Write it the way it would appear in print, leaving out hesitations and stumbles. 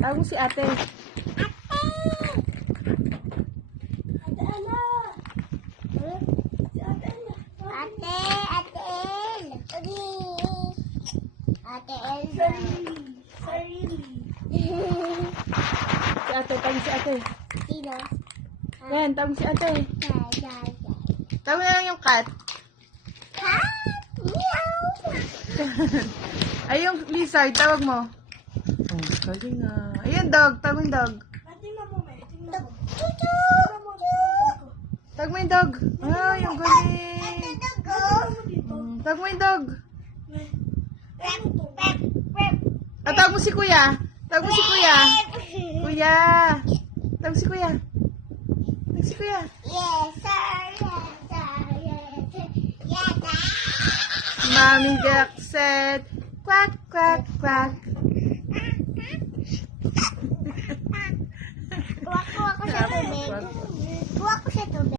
Tawag mo si ate. Si ate, tawag si ate. Yan, tawag si ate. Tawag na lang yung cat. Ay, yung lizard, tawag mo. Oh, galing nga. Ayan, dog. Tawag mo yung dog. Tawag mo yung dog. Ay, yung galing. Tawag mo yung dog. Tawag mo si kuya. Tawag mo si kuya. Kuya. Tawag si kuya. Tawag si kuya. Mommy duck said, quack, quack, quack. Kuha ko sa tubig. Kuha ko sa tubig.